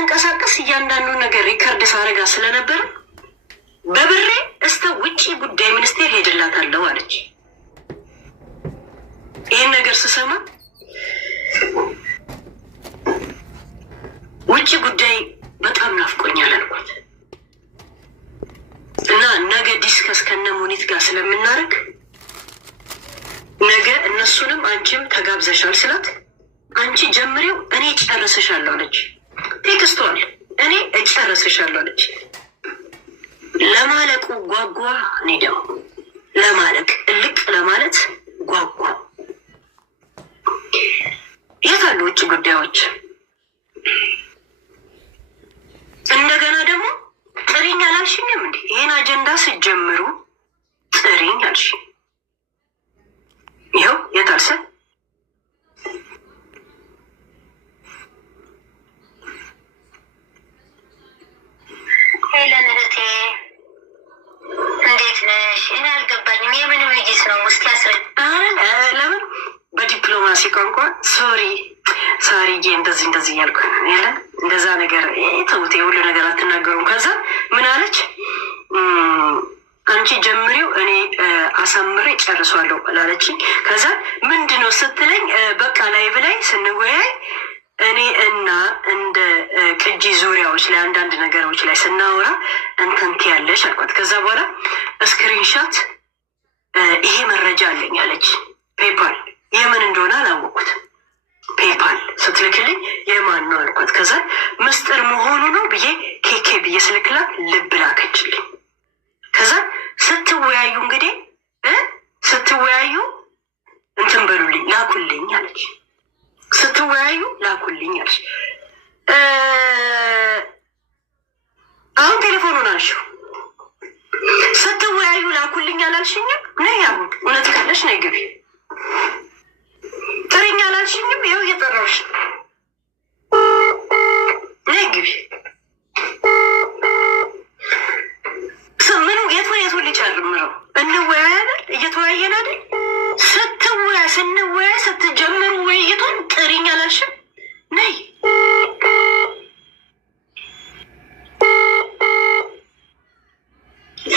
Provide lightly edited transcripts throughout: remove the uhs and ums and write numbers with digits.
ስትንቀሳቀስ እያንዳንዱ ነገር ሪከርድ ሳረጋ ስለነበር በብሬ እስከ ውጪ ጉዳይ ሚኒስቴር ሄድላታለሁ አለች። ይህን ነገር ስሰማ ውጪ ጉዳይ በጣም ናፍቆኛል አልኳት እና ነገ ዲስከስ ከነ ሙኒት ጋር ስለምናደርግ ነገ እነሱንም አንቺም ተጋብዘሻል ስላት አንቺ ጀምሪው እኔ ጨርስሻለሁ አለች። ቴክስቷል እኔ እጨርስሻለሁ አለች። ለማለቁ ጓጓ። እኔ ደግሞ ለማለቅ እልቅ ለማለት ጓጓ። የት አሉ ውጭ ጉዳዮች? እንደገና ደግሞ ጥሪኝ አላልሽኝም እንዴ? ይህን አጀንዳ ስትጀምሩ ጥሪኝ አልሽ። ይኸው የታልሰ ሄለን እህቴ እንዴት ነሽ? እኔ አልገባኝም። የምን ውይይት ነው? እስኪ ያስረጅ። ለምን በዲፕሎማሲ ቋንቋ ሶሪዬ እንደዚህ እያልኩ የለ እንደዛ ነገር ተውቴ፣ ሁሉ ነገር አትናገሩም። ከዛ ምን አለች? አንቺ ጀምሪው እኔ አሳምሬ ጨርሷለሁ ላለችኝ። ከዛ ምንድነው ስትለኝ በቃ ላይቭ ላይ ስንወያይ እኔ እና እንደ ቅጂ ዙሪያዎች ላይ አንዳንድ ነገሮች ላይ ስናወራ እንተንት ያለሽ አልኳት። ከዛ በኋላ ስክሪንሻት ይሄ መረጃ አለኝ አለች። ፔፓል የምን እንደሆነ አላወቁት። ፔፓል ስትልክልኝ የማን ነው አልኳት። ከዛ ምስጢር መሆኑ ነው ብዬ ኬኬ ብዬ ስልክላት ልብ ላከችልኝ። ከዛ ስትወያዩ እንግዲህ ስትወያዩ እንትን በሉልኝ ላኩልኝ አለች። ስትወያዩ ላኩልኝ አለች። አሁን ቴሌፎኑን አንሺው። ስትወያዩ ላኩልኝ አላልሽኝም? ነይ አሁን እውነት ካለሽ ነይ ግቢ። ጥሪኝ አላልሽኝም? ይኸው እየጠራሁሽ ነይ ግቢ። ምኑ የቱን ሊጨምረው? እንወያይ አይደል? እየተወያየን አይደል? ስንወያይ ስትጀምሩ ውይይቱን ጥሪኝ አላልሽም? ነይ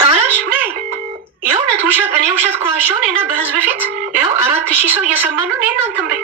አላሽ ነይ። የእውነት ውሸት እኔ ውሸት ከዋሸውን እና በህዝብ ፊት ይኸው 4000 ሰው እየሰማ ነው። እናንተም በይ